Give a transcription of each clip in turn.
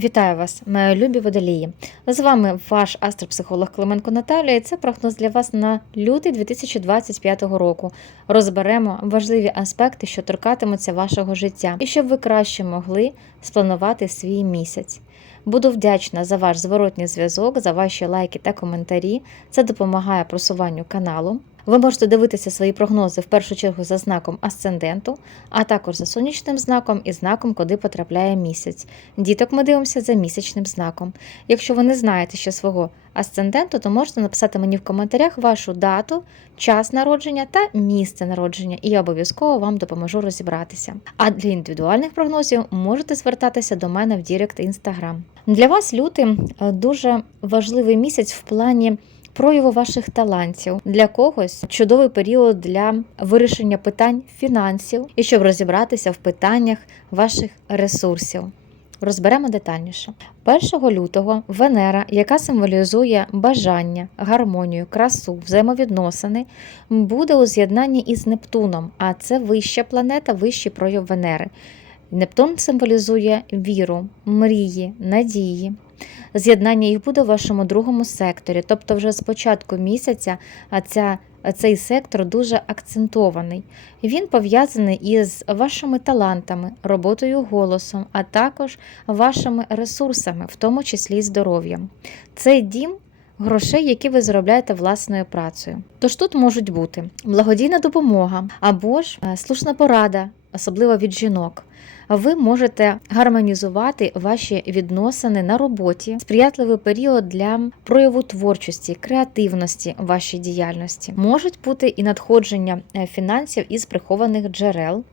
Вітаю вас, мої любі водолії. З вами ваш астропсихолог Клименко Наталія, і це прогноз для вас на лютий 2025 року. Розберемо важливі аспекти, що торкатимуться вашого життя, і щоб ви краще могли спланувати свій місяць. Буду вдячна за ваш зворотній зв'язок, за ваші лайки та коментарі. Це допомагає просуванню каналу. Ви можете дивитися свої прогнози в першу чергу за знаком асценденту, а також за сонячним знаком і знаком, куди потрапляє місяць. Діток ми дивимося за місячним знаком. Якщо ви не знаєте ще свого асценденту, то можете написати мені в коментарях вашу дату, час народження та місце народження, і я обов'язково вам допоможу розібратися. А для індивідуальних прогнозів можете звертатися до мене в Дірект Інстаграм. Для вас лютий е, дуже важливий місяць в плані прояву ваших талантів. Для когось чудовий період для вирішення питань фінансів і щоб розібратися в питаннях ваших ресурсів. Розберемо детальніше. 1 лютого Венера, яка символізує бажання, гармонію, красу, взаємовідносини, буде у з'єднанні із Нептуном, а це вища планета, вищий прояв Венери. Нептун символізує віру, мрії, надії. З'єднання їх буде у вашому другому секторі, тобто вже з початку місяця ця, цей сектор дуже акцентований. Він пов'язаний із вашими талантами, роботою голосом, а також вашими ресурсами, в тому числі здоров'ям. Цей дім. Грошей, які ви заробляєте власною працею. Тож тут можуть бути благодійна допомога або ж е, слушна порада, особливо від жінок ви можете гармонізувати ваші відносини на роботі, сприятливий період для прояву творчості, креативності вашій діяльності. Можуть бути і надходження е, фінансів із прихованих джерел,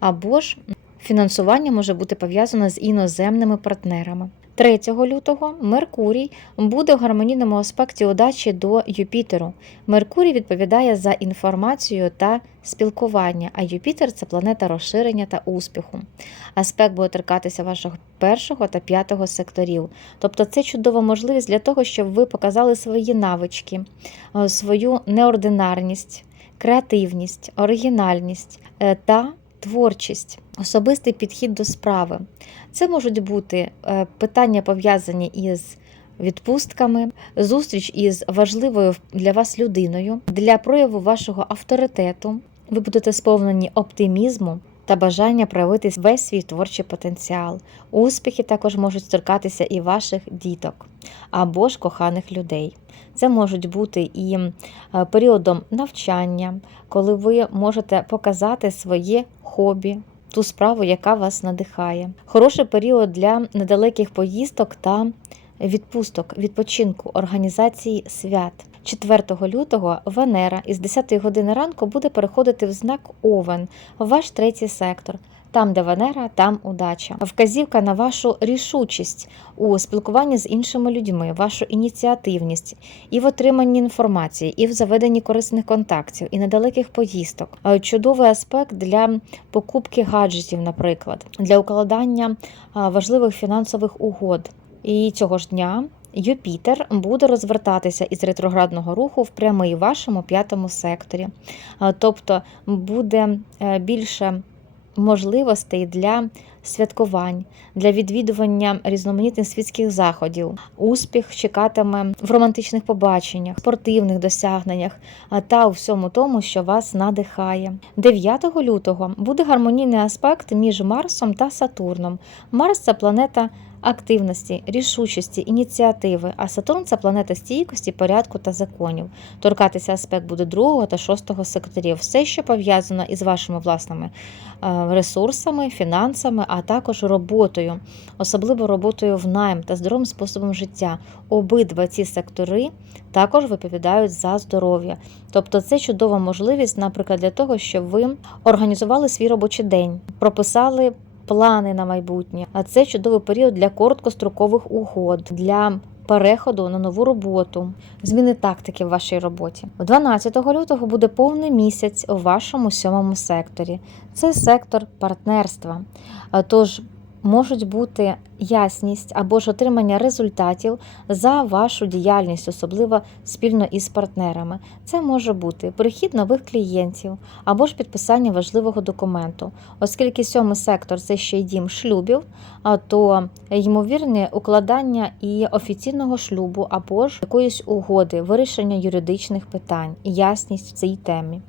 або ж фінансування може бути пов'язане з іноземними партнерами. 3 лютого Меркурій буде в гармонійному аспекті удачі до Юпітеру. Меркурій відповідає за інформацію та спілкування, а Юпітер це планета розширення та успіху. Аспект буде торкатися вашого першого та п'ятого секторів. Тобто це чудова можливість для того, щоб ви показали свої навички, е, свою неординарність, креативність, оригінальність е, та творчість, особистий підхід до справи. Це можуть бути е, питання пов'язані із відпустками, зустріч із важливою для вас людиною, для прояву вашого авторитету. Ви будете сповнені оптимізму. Та бажання проявити весь свій творчий потенціал. Успіхи також можуть торкатися і ваших діток або ж коханих людей. Це можуть бути і е, періодом навчання, коли ви можете показати своє хобі, ту справу, яка вас надихає. Хороший період для недалеких поїздок та відпусток, відпочинку, організації свят. 4 лютого Венера із 10 години ранку буде переходити в знак Овен, ваш третій сектор. Там, де Венера, там удача. Вказівка на вашу рішучість у спілкуванні з іншими людьми, вашу ініціативність і в отриманні інформації, і в заведенні корисних контактів, і недалеких поїздок. Чудовий аспект для покупки гаджетів, наприклад, для укладання важливих фінансових угод. І цього ж дня. Юпітер буде розвертатися із ретроградного руху в прямий вашому п'ятому секторі, тобто буде е, більше можливостей для святкувань, для відвідування різноманітних світських заходів. Успіх чекатиме в романтичних побаченнях, спортивних досягненнях та у всьому тому, що вас надихає. 9 лютого буде гармонійний аспект між Марсом та Сатурном. Марс це планета активності, рішучості, ініціативи, а Сатурн це планета стійкості, порядку та законів. Торкатися аспект буде другого та шостого секторів. Все, що пов'язано із вашими власними е, ресурсами, фінансами, а також роботою, особливо роботою в найм та здоровим способом життя. Обидва ці сектори також відповідають за здоров'я. Тобто це чудова можливість, наприклад, для того, щоб ви організували свій робочий день, прописали плани на майбутнє. А це чудовий період для короткострокових угод, для переходу на нову роботу, зміни тактики в вашій роботі. 12 лютого буде повний місяць у вашому сьомому секторі. Це сектор партнерства. Тож можуть бути ясність або ж отримання результатів за вашу діяльність, особливо спільно із партнерами. Це може бути прихід нових клієнтів або ж підписання важливого документу, оскільки сьомий сектор це ще й дім шлюбів, а то ймовірне укладання і офіційного шлюбу або ж якоїсь угоди, вирішення юридичних питань, ясність в цій темі.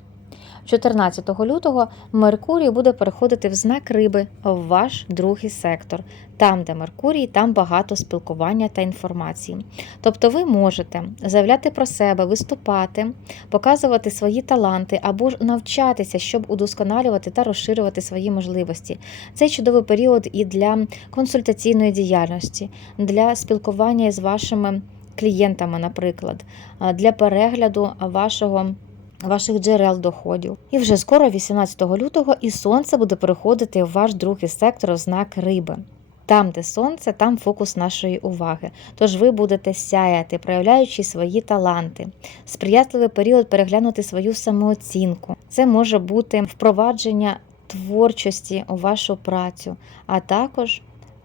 14 лютого Меркурій буде переходити в знак риби в ваш другий сектор. Там, де Меркурій, там багато спілкування та інформації. Тобто ви можете заявляти про себе, виступати, показувати свої таланти або ж навчатися, щоб удосконалювати та розширювати свої можливості. Це чудовий період і для консультаційної діяльності, для спілкування з вашими клієнтами, наприклад, для перегляду вашого ваших джерел доходів. І вже скоро, 18 лютого, і сонце буде переходити в ваш другий сектор в знак риби. Там, де сонце, там фокус нашої уваги. Тож ви будете сяяти, проявляючи свої таланти, сприятливий період переглянути свою самооцінку. Це може бути впровадження творчості у вашу працю, а також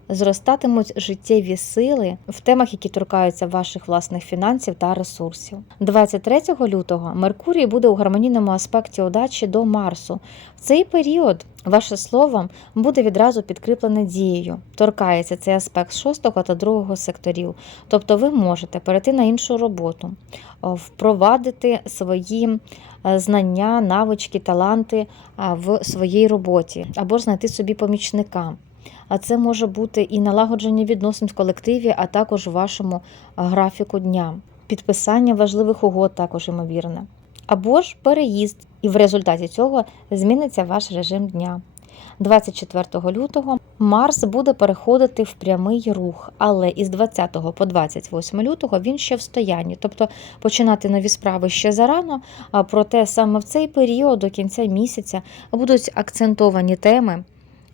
зростатимуть життєві сили в темах, які торкаються ваших власних фінансів та ресурсів. 23 лютого Меркурій буде у гармонійному аспекті удачі до Марсу. В цей період ваше слово буде відразу підкріплене дією. Торкається цей аспект 6 та 2 секторів. Тобто ви можете перейти на іншу роботу, впровадити свої знання, навички, таланти в своїй роботі або ж знайти собі помічника а це може бути і налагодження відносин в колективі, а також в вашому графіку дня, підписання важливих угод також ймовірне. Або ж переїзд, і в результаті цього зміниться ваш режим дня. 24 лютого Марс буде переходити в прямий рух, але із 20 по 28 лютого він ще в стоянні, тобто починати нові справи ще зарано. Проте саме в цей період до кінця місяця будуть акцентовані теми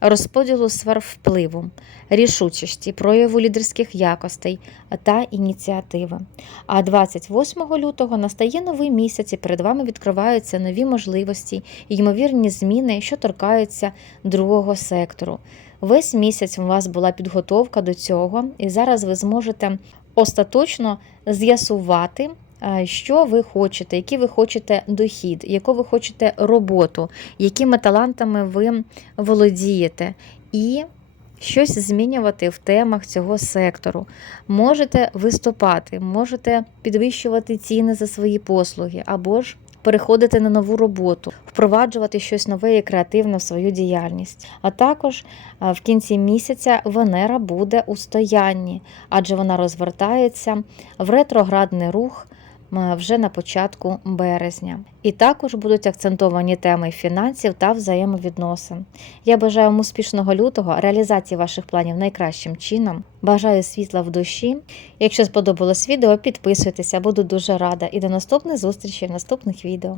розподілу сфер впливу, рішучості, прояву лідерських якостей та ініціативи. А 28 лютого настає новий місяць і перед вами відкриваються нові можливості і ймовірні зміни, що торкаються другого сектору. Весь місяць у вас була підготовка до цього, і зараз ви зможете остаточно з'ясувати. Е, що ви хочете, який ви хочете дохід, яку ви хочете роботу, якими талантами ви володієте, і щось змінювати в темах цього сектору. Можете виступати, можете підвищувати ціни за свої послуги, або ж переходити на нову роботу, впроваджувати щось нове і креативне в свою діяльність. А також е, в кінці місяця Венера буде у стоянні, адже вона розвертається в ретроградний рух вже на початку березня. І також будуть акцентовані теми фінансів та взаємовідносин. Я бажаю вам успішного лютого, реалізації ваших планів найкращим чином. Бажаю світла в душі. Якщо сподобалось відео, підписуйтеся, буду дуже рада. І до наступних зустрічей в наступних відео.